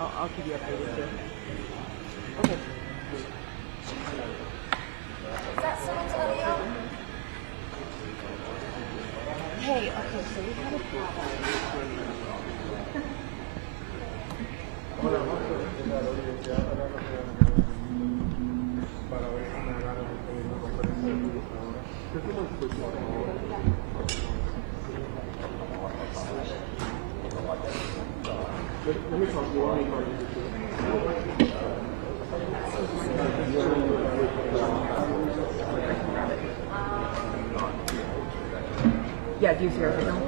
I'll keep you updated too. Okay. Is that someone's audio? Hey, okay, so we have a problem. Yeah, do you see everything?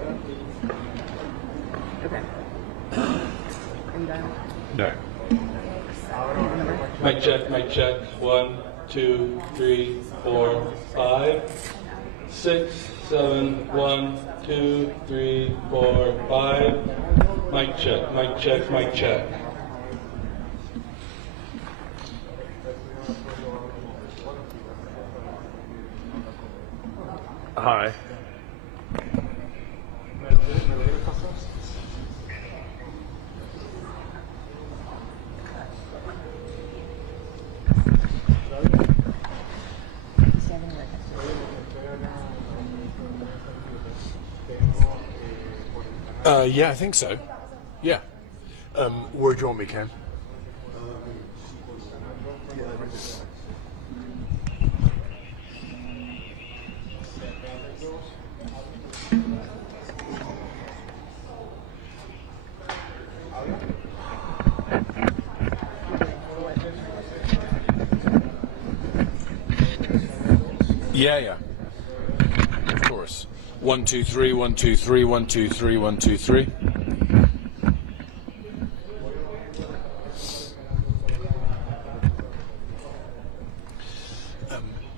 Okay. Are you done? No. Mic check, mic check. 1, 2, 3, 4, 5, 6, 7. 1, 2, 3, 4, 5. Mic check, mic check, mic check. Hi. Yeah, I think so. Yeah. Where do you want me, Ken? Yeah. Of course. 1, 2, 3, 1, 2, 3, 1, 2, 3, 1, 2, 3.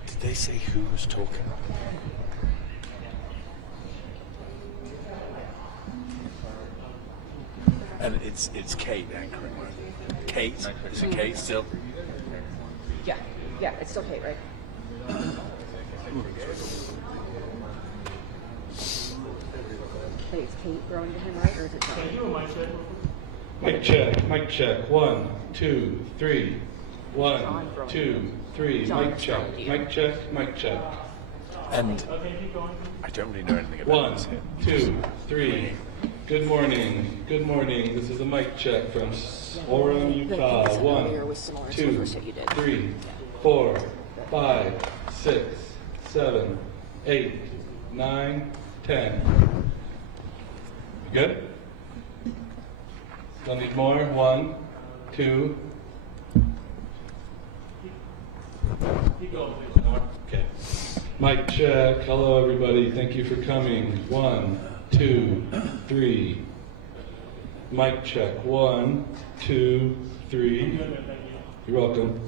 Did they say who was talking? And it's Kate anchoring. Kate? Is it Kate still? Yeah, it's still Kate, right? Hey, is Kate throwing to him, right? Or is it Charlie? Mic check, mic check. 1, 2, 3. 1, 2, 3. Mic check, mic check, mic check. And I don't really know anything about 1, this here. 2, 3. Good morning. Good morning. This is a mic check from Orem, Utah. 1, 2, 3, 4, 5, 6, 7, 8, 9, 10. You good? Don't need more. 1, 2. Okay. Mic check. Hello, everybody. Thank you for coming. 1, 2, 3. Mic check. 1, 2, 3. You're welcome.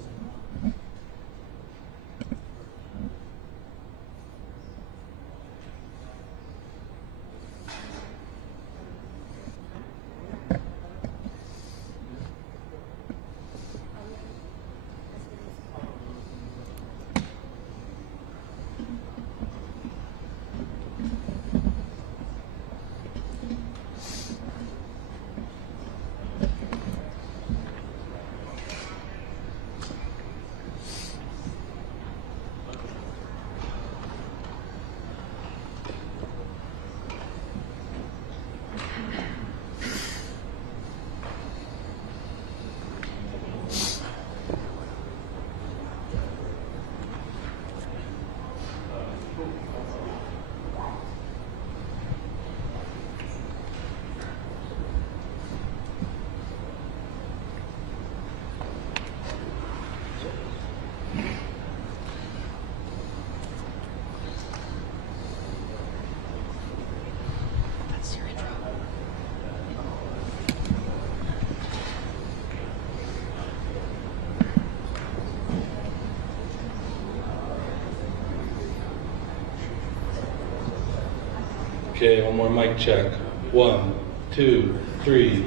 Okay, one more mic check. 1, 2, 3.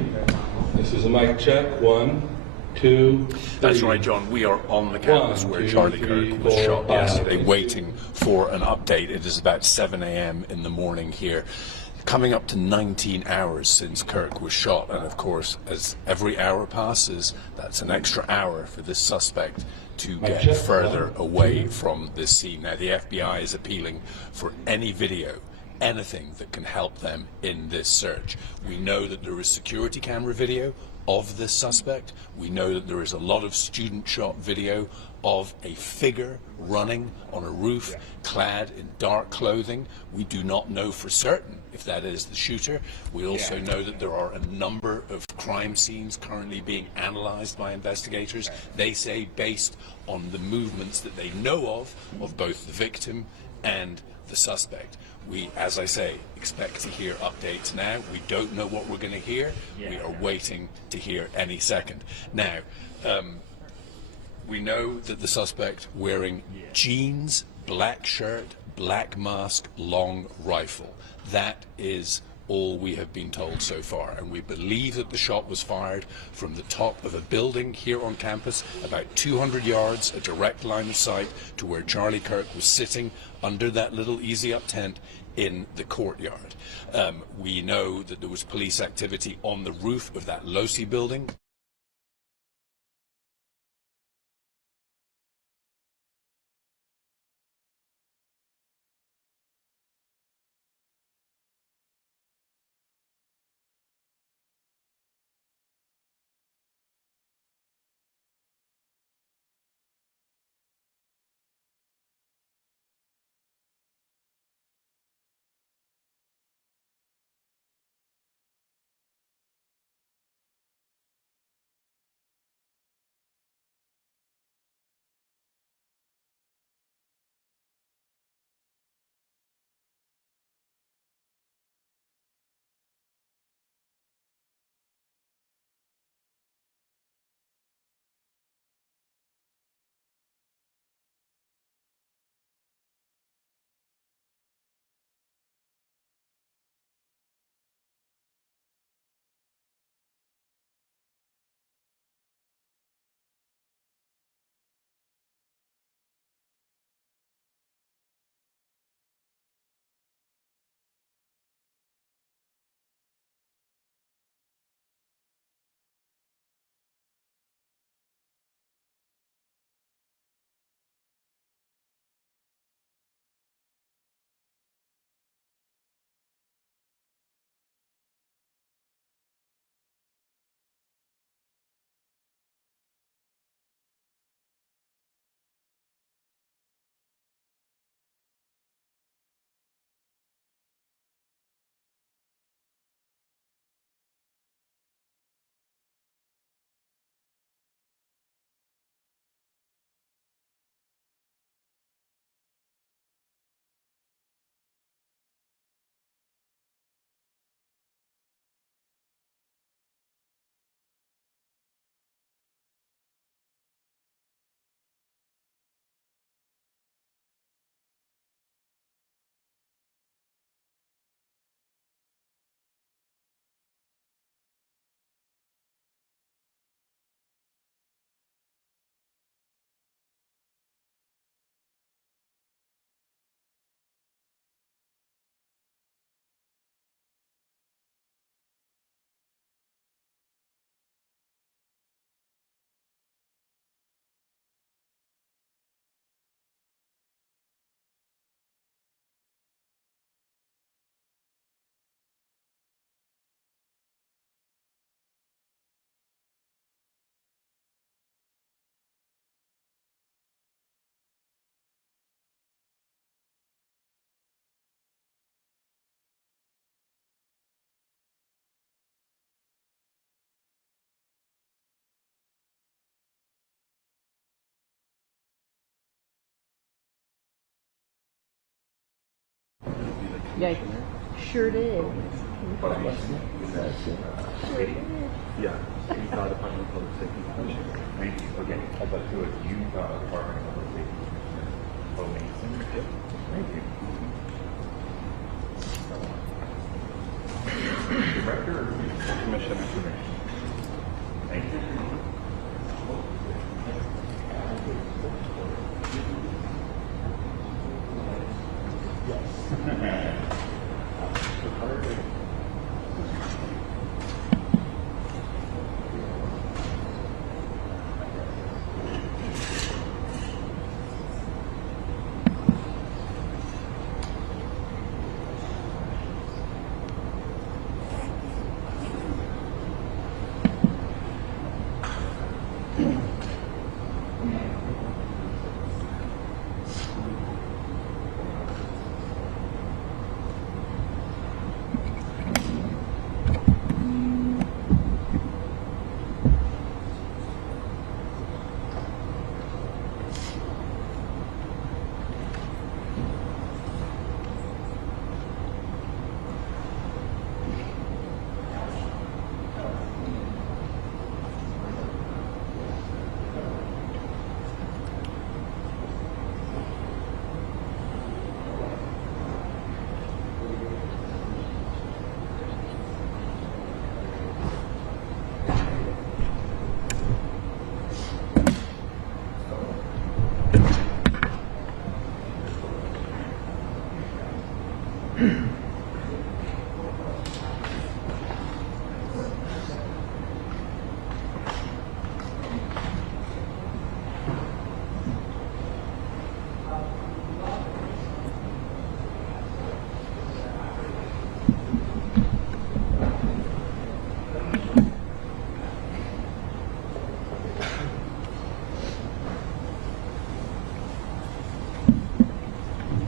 This is a mic check. 1, 2, 3. That's right, John. We are on the campus where Charlie Kirk was shot yesterday, waiting for an update. It is about 7 a.m. in the morning here. coming up to 19 hours since Kirk was shot, and of course, as every hour passes, that's an extra hour for this suspect to get further away from this scene. Now, the FBI is appealing for any video, anything that can help them in this search. We know that there is security camera video of this suspect. We know that there is a lot of student shot video of a figure running on a roof clad in dark clothing. We do not know for certain if that is the shooter. We also know that there are a number of crime scenes currently being analyzed by investigators. They say, based on the movements that they know of both the victim and the suspect. We, as I say, expect to hear updates now. We don't know what we're going to hear. We are waiting to hear any second. Now, we know that the suspect wearing jeans, black shirt, black mask, long rifle. That is all we have been told so far, and we believe that the shot was fired from the top of a building here on campus, about 200 yards, a direct line of sight to where Charlie Kirk was sitting under that little easy up tent in the courtyard. We know that there was police activity on the roof of that Losi building. Yeah, sure did. But I yeah, Utah Department of Public Safety Commission. Okay, I'll bet to it. Utah Department of Public Safety. Amazing. Yep. Thank you. Director or Commissioner? Thank you. Yes.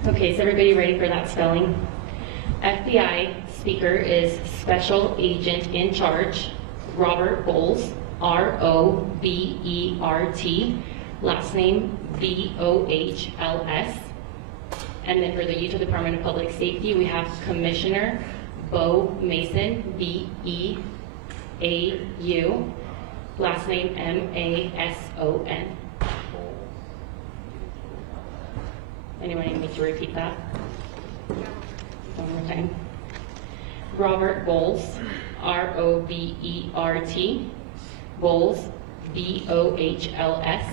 Okay, is everybody ready for that spelling? FBI speaker is Special Agent in Charge, Robert Bowles, R-O-B-E-R-T, last name B-O-H-L-S. And then for the Utah Department of Public Safety, we have Commissioner Bo Mason, B-E-A-U, last name M-A-S-O-N. Anyone need me to repeat that? One more time. Robert Bowles, R-O-B-E-R-T, Bowles, B-O-H-L-S,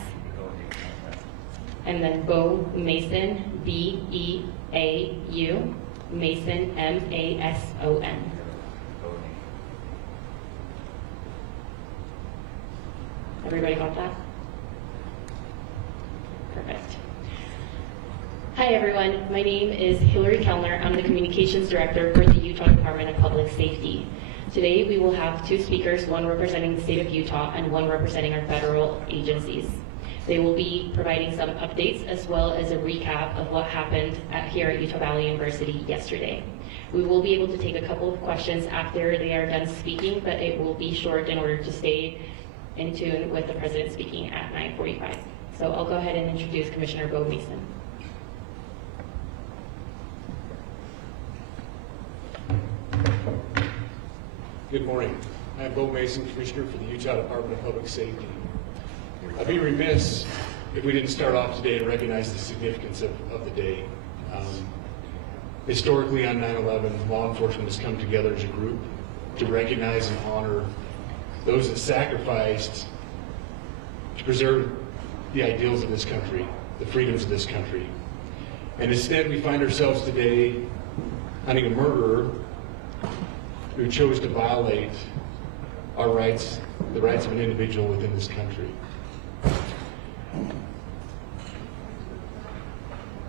and then Bo Mason, B-E-A-U, Mason, M-A-S-O-N. Everybody got that? Perfect. Hi everyone, my name is Hillary Kellner. I'm the Communications Director for the Utah Department of Public Safety. Today we will have two speakers, one representing the state of Utah and one representing our federal agencies. They will be providing some updates as well as a recap of what happened here at Utah Valley University yesterday. We will be able to take a couple of questions after they are done speaking, but it will be short in order to stay in tune with the President speaking at 9:45. So I'll go ahead and introduce Commissioner Bo Mason. Good morning. I'm Bo Mason, Commissioner for the Utah Department of Public Safety. I'd be remiss if we didn't start off today and recognize the significance of the day. Historically on 9/11, law enforcement has come together as a group to recognize and honor those that sacrificed to preserve the ideals of this country, the freedoms of this country. And instead we find ourselves today hunting a murderer who chose to violate our rights, the rights of an individual within this country.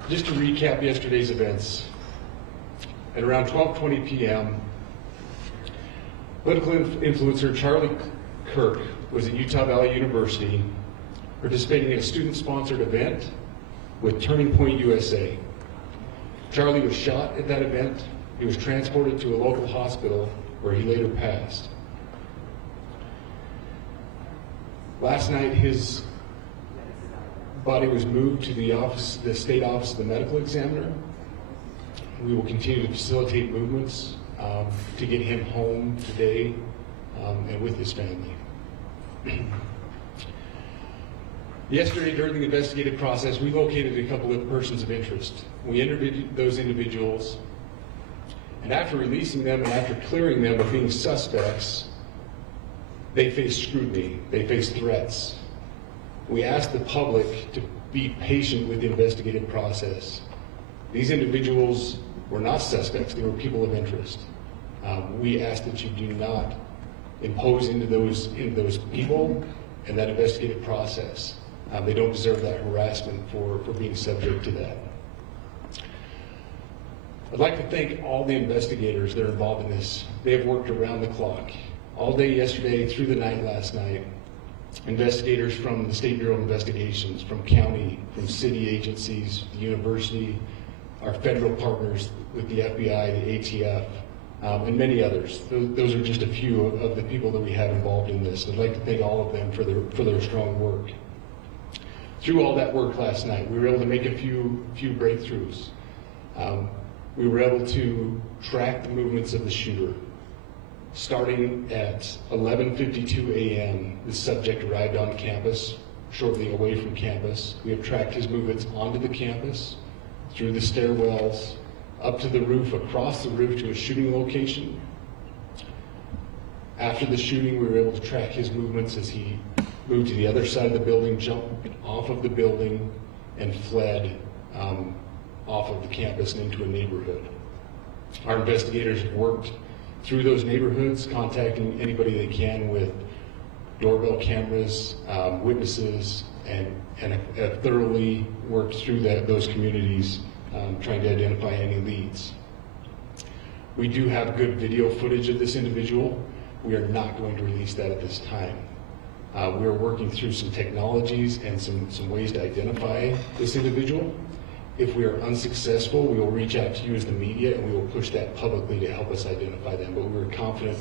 Just to recap yesterday's events, at around 12:20 p.m., political influencer Charlie Kirk was at Utah Valley University participating in a student-sponsored event with Turning Point USA. Charlie was shot at that event. He was transported to a local hospital where he later passed. Last night, his body was moved to the state office of the medical examiner. We will continue to facilitate movements to get him home today and with his family. Yesterday, during the investigative process, we located a couple of persons of interest. We interviewed those individuals, and after releasing them and after clearing them of being suspects, they faced scrutiny, they faced threats. We asked the public to be patient with the investigative process. These individuals were not suspects, they were people of interest. We ask that you do not impose into those people and that investigative process. They don't deserve that harassment for being subject to that. I'd like to thank all the investigators that are involved in this. They have worked around the clock, all day yesterday, through the night last night, investigators from the State Bureau of Investigations, from county, from city agencies, the university, our federal partners with the FBI, the ATF, and many others. Those are just a few of the people that we have involved in this. I'd like to thank all of them for their strong work. Through all that work last night, we were able to make a few breakthroughs. We were able to track the movements of the shooter. Starting at 11:52 a.m., the subject arrived on campus, shortly away from campus. We have tracked his movements onto the campus, through the stairwells, up to the roof, across the roof to a shooting location. After the shooting, we were able to track his movements as he moved to the other side of the building, jumped off of the building, and fled off of the campus and into a neighborhood. Our investigators have worked through those neighborhoods, contacting anybody they can with doorbell cameras, witnesses, and have thoroughly worked through those communities, trying to identify any leads. We do have good video footage of this individual. We are not going to release that at this time. We're working through some technologies and some ways to identify this individual. If we are unsuccessful, we will reach out to you as the media and we will push that publicly to help us identify them. But we're confident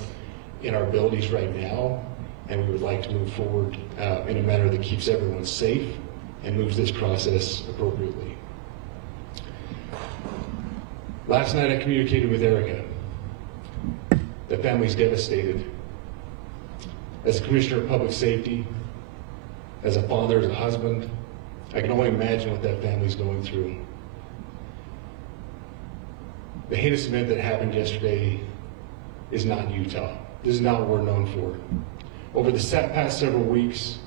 in our abilities right now, and we would like to move forward in a manner that keeps everyone safe and moves this process appropriately. Last night I communicated with Erica. The family's devastated. As a Commissioner of Public Safety, as a father, as a husband, I can only imagine what that family's going through. The heinous event that happened yesterday is not Utah. This is not what we're known for. Over the past several weeks,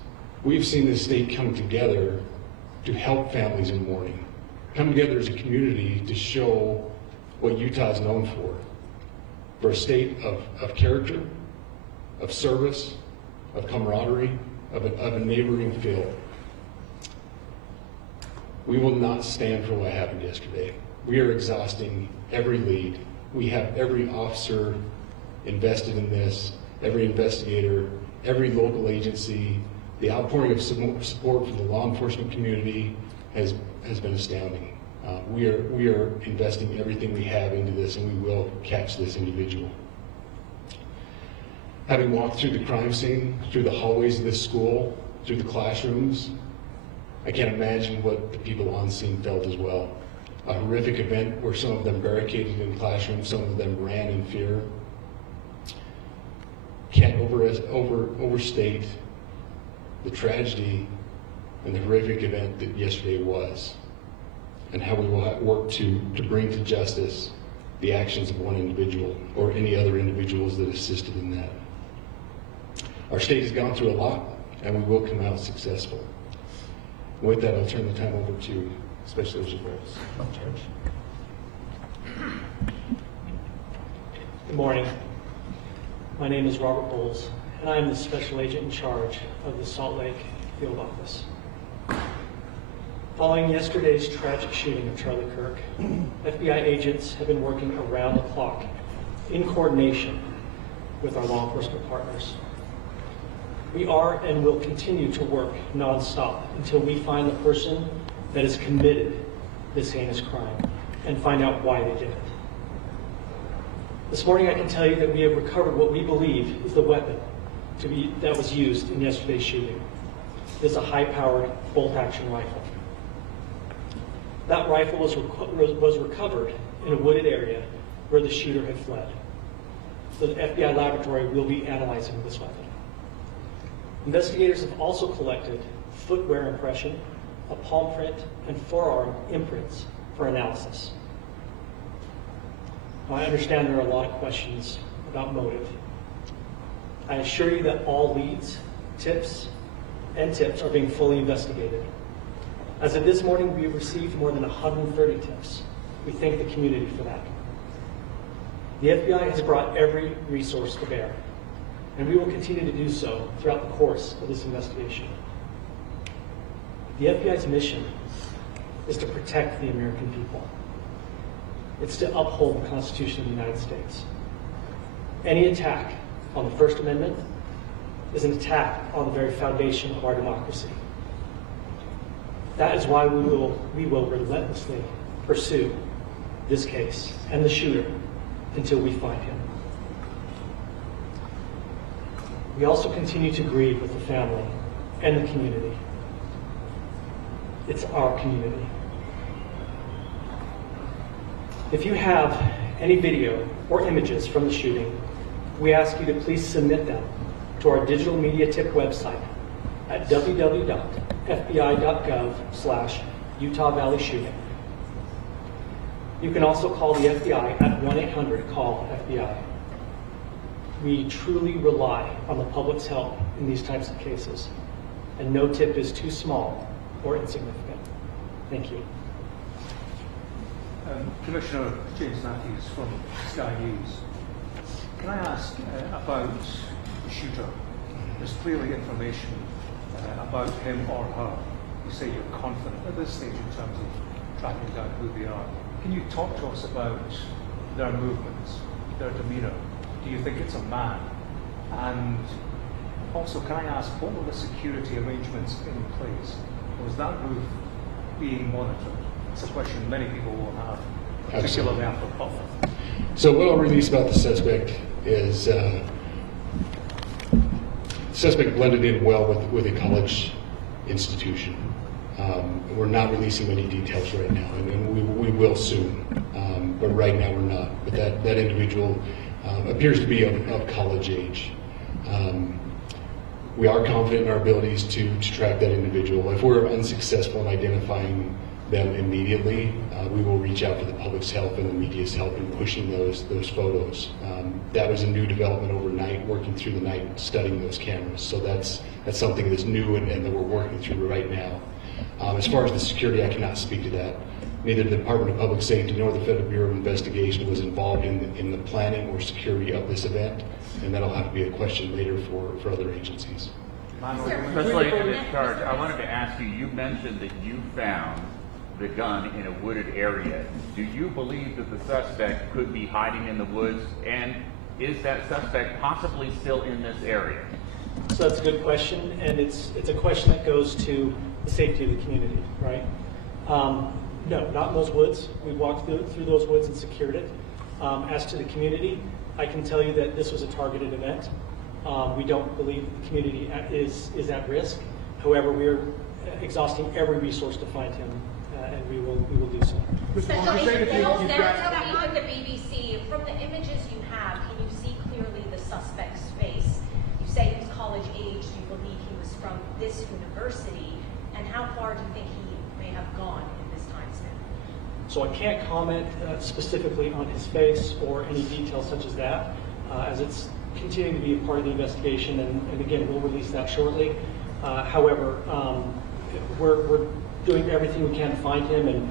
we've seen the state come together to help families in mourning, come together as a community to show what Utah is known for a state of character, of service, of camaraderie, of a neighboring feel. We will not stand for what happened yesterday. We are exhausting every lead. We have every officer invested in this, every investigator, every local agency. The outpouring of support from the law enforcement community has been astounding. We are investing everything we have into this, and we will catch this individual. Having walked through the crime scene, through the hallways of this school, through the classrooms, I can't imagine what the people on scene felt as well. A horrific event where some of them barricaded in classrooms, some of them ran in fear. Can't overstate the tragedy and the horrific event that yesterday was, and how we will work to bring to justice the actions of one individual or any other individuals that assisted in that. Our state has gone through a lot, and we will come out successful. With that, I'll turn the time over to Special Agent Rose. Good morning. My name is Robert Bowles, and I am the Special Agent in charge of the Salt Lake Field Office. Following yesterday's tragic shooting of Charlie Kirk, FBI agents have been working around the clock in coordination with our law enforcement partners. We are and will continue to work nonstop until we find the person that has committed this heinous crime and find out why they did it. This morning I can tell you that we have recovered what we believe is the weapon that was used in yesterday's shooting. It is a high-powered bolt-action rifle. That rifle was recovered in a wooded area where the shooter had fled. So the FBI laboratory will be analyzing this weapon. Investigators have also collected footwear impression, a palm print, and forearm imprints for analysis. Now, I understand there are a lot of questions about motive. I assure you that all leads, tips are being fully investigated. As of this morning, we received more than 130 tips. We thank the community for that. The FBI has brought every resource to bear, and we will continue to do so throughout the course of this investigation. The FBI's mission is to protect the American people. It's to uphold the Constitution of the United States. Any attack on the First Amendment, is an attack on the very foundation of our democracy. That is why we will relentlessly pursue this case and the shooter until we find him. We also continue to grieve with the family and the community. It's our community. If you have any video or images from the shooting, we ask you to please submit them to our digital media tip website at www.fbi.gov/Utah Valley Shooting. You can also call the FBI at 1-800-CALL-FBI. We truly rely on the public's help in these types of cases, and no tip is too small or insignificant. Thank you. Commissioner James Matthews from Sky News. Can I ask about the shooter? There's clearly information about him or her. You say you're confident at this stage in terms of tracking down who they are. Can you talk to us about their movements, their demeanour? Do you think it's a man? And also, can I ask, what were the security arrangements in place? Was that roof being monitored? It's a question many people will have, particularly after Butler. So what I'll release about the suspect is suspect blended in well with a college institution. We're not releasing any details right now, and we will soon, but right now we're not. But that individual appears to be of college age. We are confident in our abilities to track that individual. If we're unsuccessful in identifying them immediately, we will reach out for the public's help and the media's help in pushing those photos. That was a new development overnight, working through the night, studying those cameras. So that's something that's new and that we're working through right now. As far as the security, I cannot speak to that. Neither the Department of Public Safety nor the Federal Bureau of Investigation was involved in the planning or security of this event, and that'll have to be a question later for other agencies. Before you get discharged, I wanted to ask you, you mentioned that you found the gun in a wooded area. Do you believe that the suspect could be hiding in the woods, and is that suspect possibly still in this area? So that's a good question, and it's a question that goes to the safety of the community, right? No, not in those woods. We walked through those woods and secured it. As to the community, I can tell you that this was a targeted event. We don't believe the community is at risk. However, we're exhausting every resource to find him, and we will do so. So on the BBC, from the images you have, can you see clearly the suspect's face? You say he's college age. Do you believe he was from this university? And how far do you think he may have gone in this time span? So I can't comment specifically on his face or any details such as that, as it's continuing to be a part of the investigation, and again, we'll release that shortly. However, we're doing everything we can to find him, and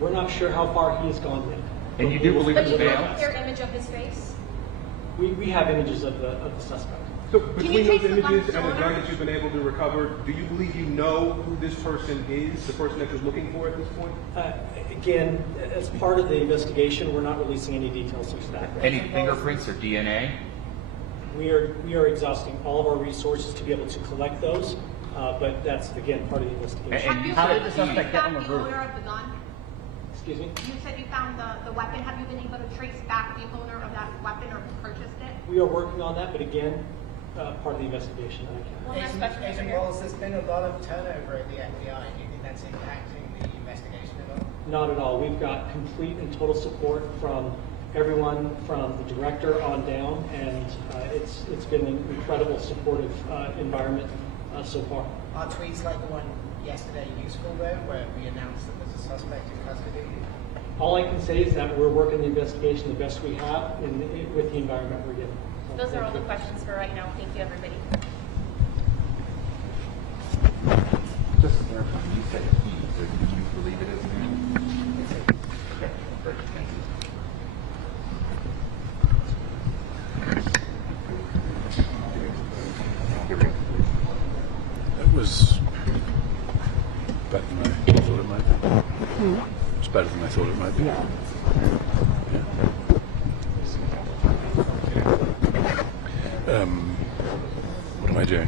we're not sure how far he has gone yet. And you do believe it's But you have bail? a clear image of his face? We have images of the suspect. So between those images and the gun that you've been able to recover, do you believe you know who this person is, the person that you're looking for at this point? Again, as part of the investigation, we're not releasing any details such as that. Any fingerprints or DNA? We are exhausting all of our resources to be able to collect those, but that's, again, part of the investigation. And How did the suspect get on the the roof? owner of the gun? Excuse me? You said you found the weapon. Have you been able to trace back the owner of that weapon or purchased it? We are working on that, but again, part of the investigation that I can. One last question. Agent Wallace, there's been a lot of turnover at the FBI. Do you think that's impacting the investigation at all? Not at all. We've got complete and total support from everyone from the director on down, and it's been an incredible supportive environment so far. Are tweets like the one yesterday useful though, where we announced that there's a suspect in custody? All I can say is that we're working the investigation the best we have with the environment we're given. So Those are all the questions for right now. Thank you, everybody. Just to clarify, you said he, so do you believe it is him? Okay, great, thank you. It was better than I thought it might be. It's better than I thought it might be. Yeah. What Bye, Jay.